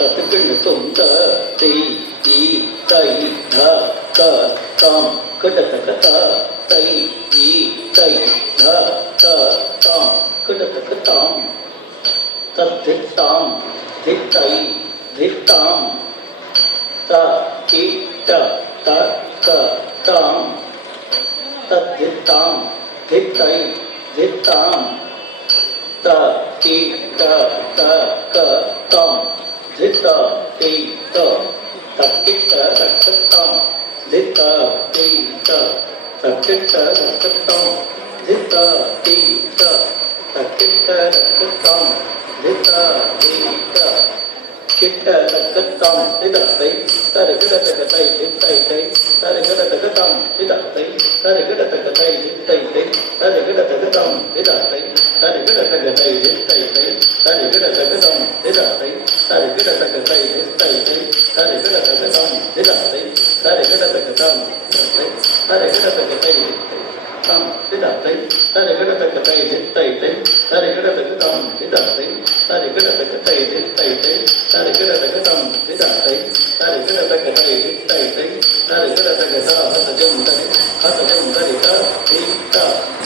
தத்துக்கிண்ண தொந்த தை ஈ தை த க தாம் கிட்டத்தக்க த தை ஈ தை த க தாம் கிட்டத்தக்க தாம் தத்தித்தாம் தித்தை தித்தாம் த கி ட த க தாம் தத்தித்தாம் தித்தை தித்தாம் த கி ட த க தாம் தித்த தி த தக்கிட்ட ரக்கத்தாம் தித்த தி த தக்கிட்ட ரக்கத்தாம் தித்த தி த தக்கிட்ட ரக்கத்தாம் தித்த தி த கிட்ட ரக்கத்தாம் திதத்தை தருகிடத்தகத்தை தித்தை தருகிடத்தகத்தாம் திதத்தை தருகிடத்தகத்தை தித்தை தருகிடத்தகத்தாம் திதத்தை தருகிடத்தகத்தை தித்தை தருகிடத்தகத்தாம் திதத்தை தருகிடத்தகத்தை தித்தை தருகிடத்தகத்தாம் திதத்தை தருகிடத்தகத்தாம் திதத்தை தருகிடத்தகத்தை தாம் திதத்தை தருகிடத்தகத்தை தித்தை தருகிடத்தகத்தாம் திதத்தை தருகிடத்தகத்தை தித்தை தருகிடத்தகத்தாம் திதத்தை தருகிடத்தகத்தை தித்தை தருகிடத்தகதா ஹதஜம் தரி ஹதஜம் தரித தித்த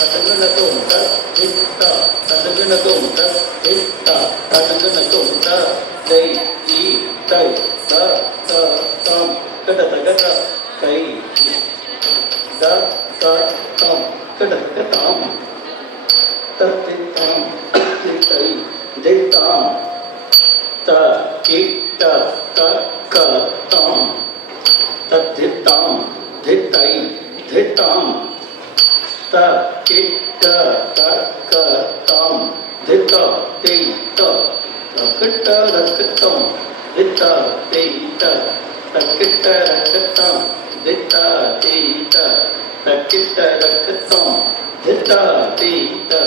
ஹதஜனதோம் த தித்த ஹதஜனதோம் த தித்த ஹதஜனதோம் த தை ஈ தை த த தாம் கிடத்தகத கை த த தாம் கிடத்தகதாம் தத்தித்தாம் தித்தை தித்தாம் த கி ட த க தாம் தத்தித்தாம் தித்தை தித்தாம் த கி ட த க தாம் தித்த தி த தக்கிட்ட ரக்கத்தாம் தித்த தி த தக்கிட்ட ரக்கத்தாம் தித்த தி த தக்கிட்ட ரக்கத்தாம் தித்த தி த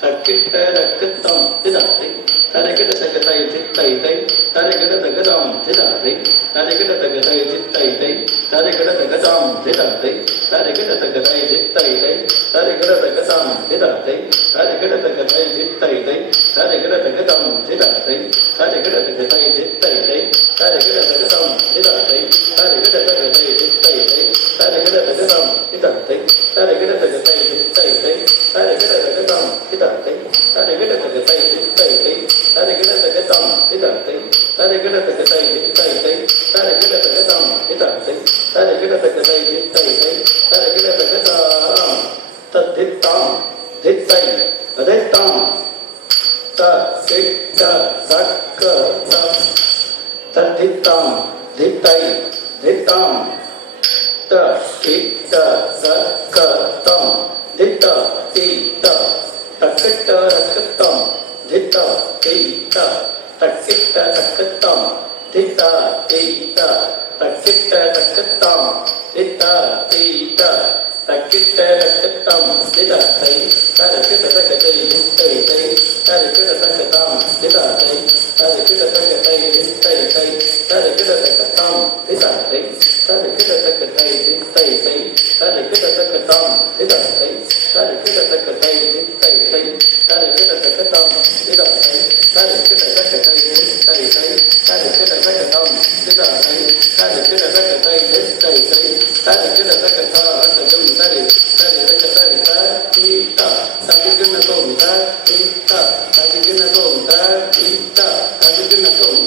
தக்கிட்ட ரக்கத்தாம் திதத்தை தரகிடத்தகதை தித்தை தரகிடத்தகதாம் திதத்தை தரகிடத்தகதை தித்தை தரகிடத்தகதாம் திதத்தை தரகிடத்தகதை தித்தை தரகிடத்தகதாம் திதத்தை தரகிடத்தகதை தித்தை தரகிடத்தகதாம் திதத்தை தரகிடத்தகதை தித்தை தரகிடத்தகதாம் திதத்தை தரகிடத்தகதை தித்தை தரகிடத்தகதாம் திதத்தை தரகிடத்தகதை தித்தை தரகிடத்தகதாம் திதத்தை தரகிடத்தகதை தித்தை தரகிடத்தகதாம் திதத்தை தரகிடத்தகதை தித்தை தரகிடத்தகதாம் திதத்தை தரகிடத்தகதை தித்தை தரகிடத்தகதாம் தத்தித்தாம் தித்தை அதித்தாம் த கிட்ட தக்க தத்தித்தாம் தித்தை தித்தாம் த கிட்ட தக்க தாம் தித்த தி த தக்கிட்ட ரக்கத்தாம் தித்த தி த தக்கிட்ட ரக்கத்தாம் தித்த தி த தக்கிட்ட ரக்கத்தாம் தித்த தி த தக்கிட்ட ரக்கத்தாம் திதத்தை தரகிடத்தகதை தித்தை தரகிடத்தகதாம் திதத்தை தரகிடத்தகதை தித்தை தரகிடத்தகதாம் திதத்தை தரகிடத்தகதை தித்தை தரகிடத்தகதாம் திதத்தை தரகிடத்தகதை தித்தை தரகிடத்தகதாம் திதத்தை தரகிடத்தகதை தித்தை தரகிடத்தகதாம் திதத்தை தரகிடத்தகதை தித்தை தரகிடத்தகதா ஹதஜம் தரி தரிதகதரி தீத்த தகினதோம் தீத்த தகினதோம் தீத்த தகினதோம்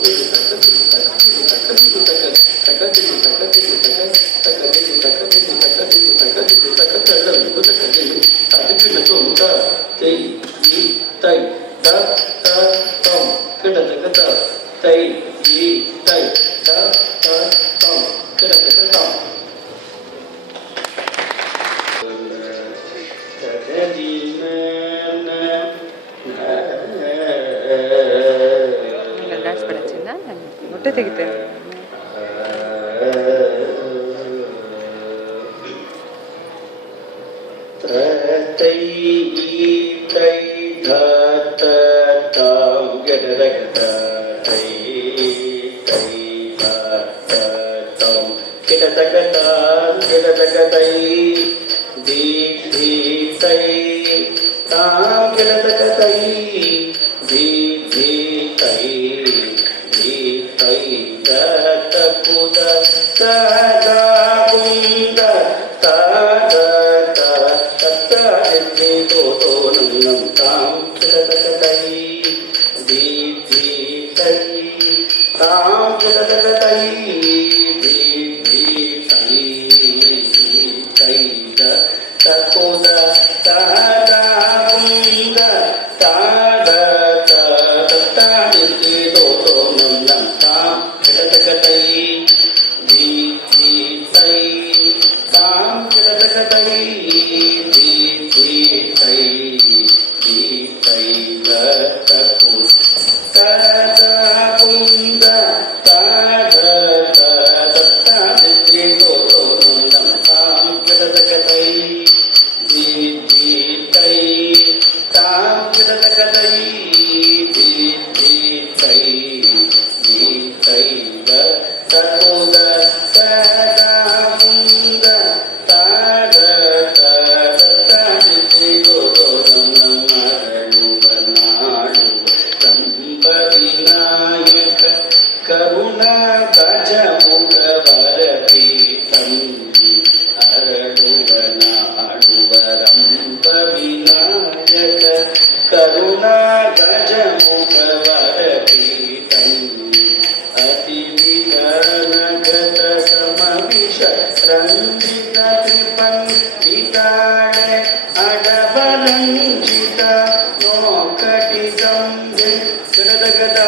முட்டை ತೆಗಿತೆ தை தாம் கிடதகதை தற்போத தாதாகுந்த தாத தத்தாடித்து தோதோ நம் நம் தாம் கிடதகதை தி தி தை தாம் கிடதகதை தி தி தை தி தை தற்போ தாதாகுந்த தாத தத்தாடித்து தோதோ நம் நம் தாம் கிடதகதை கருணா கஜமுக வரபீதம் அருளுவனாடுவரம்ப விநாயக கருணா கஜமுக வரபீதம் அதிவிதனகத சமவிஷ ரஞ்சித திரிபண்டிதாள அடவரஞ்சித நோகடிதம் கிடதகத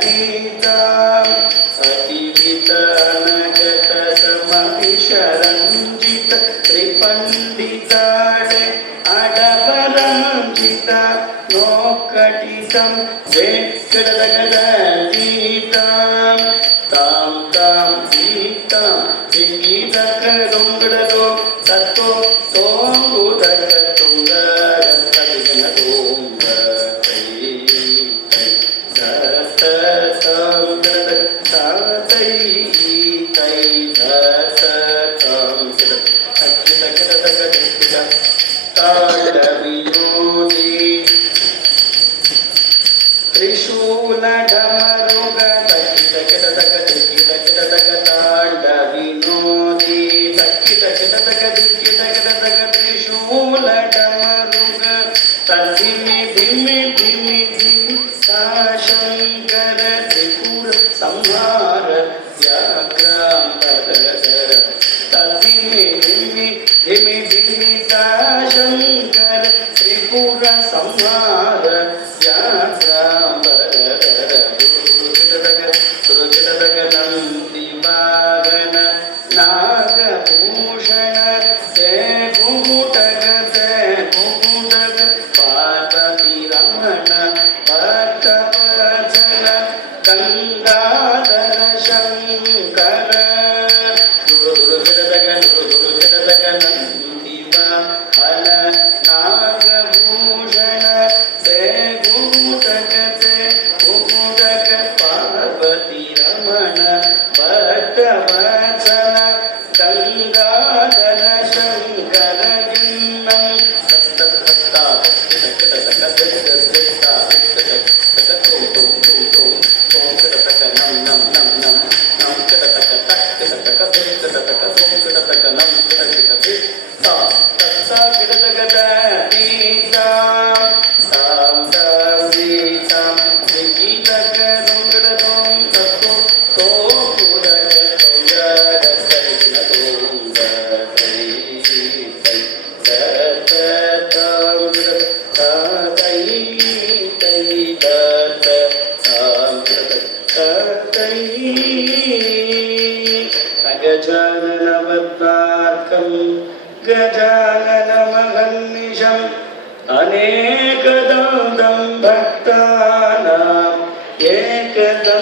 கீதா அதிவிதனகத சமவிஷ ரஞ்சித திரிபண்டிதாள அடவரஞ்சித நோகடிதம் கிடதகத கீதா தாம் தாம் கீதாம் கீதகதொங்கடதோ தத்தோ தோங்குதக தொங்க தோங்க त्रिशूलढमरुग ताण्डविनोदी त्रिशूलढमरुग तद्धिमि धिमि धिमि धिमि शङ्कर त्रिपुर संहार व्याघ्राम्बरधर तद्धिमि धिमि धिमि धिमि शङ्कर त्रिपुर संहार नंदिवागन नागभूषण ते कुकुटक पार्वती रमण भक्तवत्सल गंगाधर शंकर नंदिवागन नागभूषण ते कुकुटक पार्वती रमण भक्तवत्सल गंगाधर शंकर गिन्नं गजाननवद्वार्कं गजाननमहर्निशम् अनेकदन्तं भक्तानाम् एकदन्तमुपास्महे